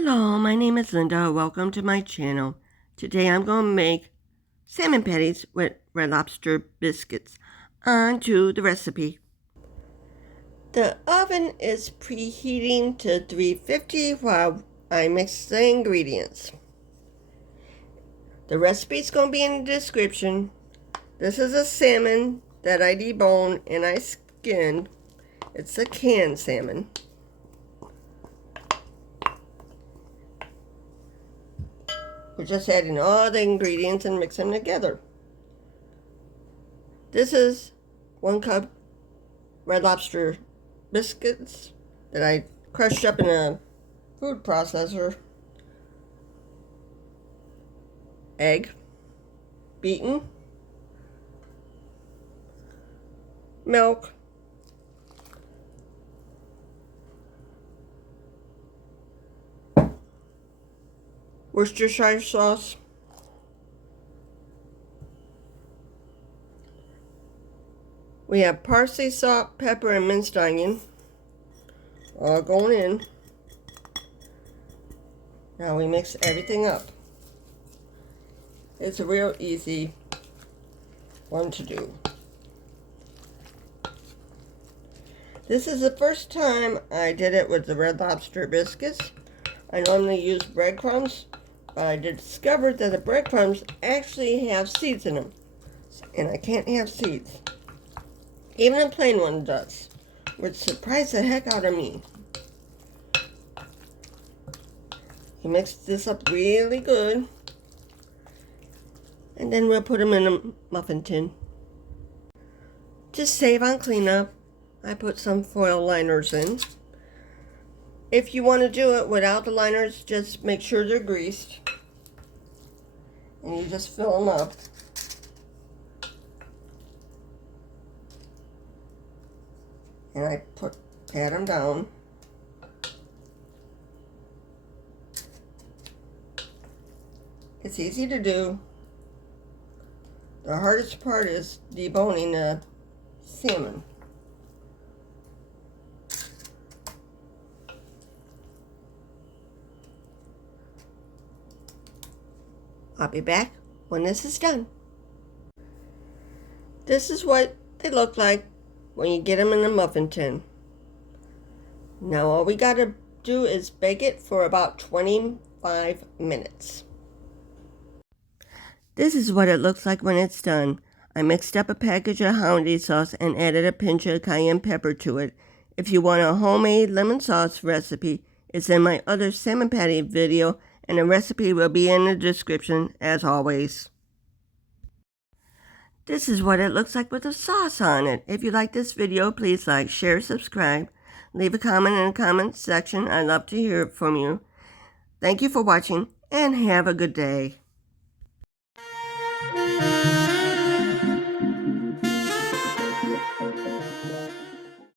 Hello, my name is Linda. Welcome to my channel. Today I'm going to make salmon patties with Red Lobster Biscuits. On to the recipe. The oven is preheating to 350 while I mix the ingredients. The recipe is going to be in the description. This is a salmon that I deboned and I skinned. It's a canned salmon. We're just adding all the ingredients and mixing them together. This is 1 cup Red Lobster biscuits that I crushed up in a food processor. Egg, beaten. Milk. Worcestershire sauce. We have parsley, salt, pepper, and minced onion. All going in. Now we mix everything up. It's a real easy one to do. This is the first time I did it with the Red Lobster biscuits. I normally use breadcrumbs, but I discovered that the breadcrumbs actually have seeds in them, and I can't have seeds. Even a plain one does, which surprised the heck out of me. You mix this up really good, and then we'll put them in a muffin tin. To save on cleanup, I put some foil liners in. If you want to do it without the liners, just make sure they're greased. And you just fill them up. And I pat them down. It's easy to do. The hardest part is deboning the salmon. I'll be back when this is done. This is what they look like when you get them in a muffin tin. Now all we gotta do is bake it for about 25 minutes. This is what it looks like when it's done. I mixed up a package of hollandaise sauce and added a pinch of cayenne pepper to it. If you want a homemade lemon sauce recipe, it's in my other salmon patty video, and the recipe will be in the description as always. This is what it looks like with the sauce on it. If you like this video, please like, share, subscribe. Leave a comment in the comment section. I'd love to hear from you. Thank you for watching and have a good day.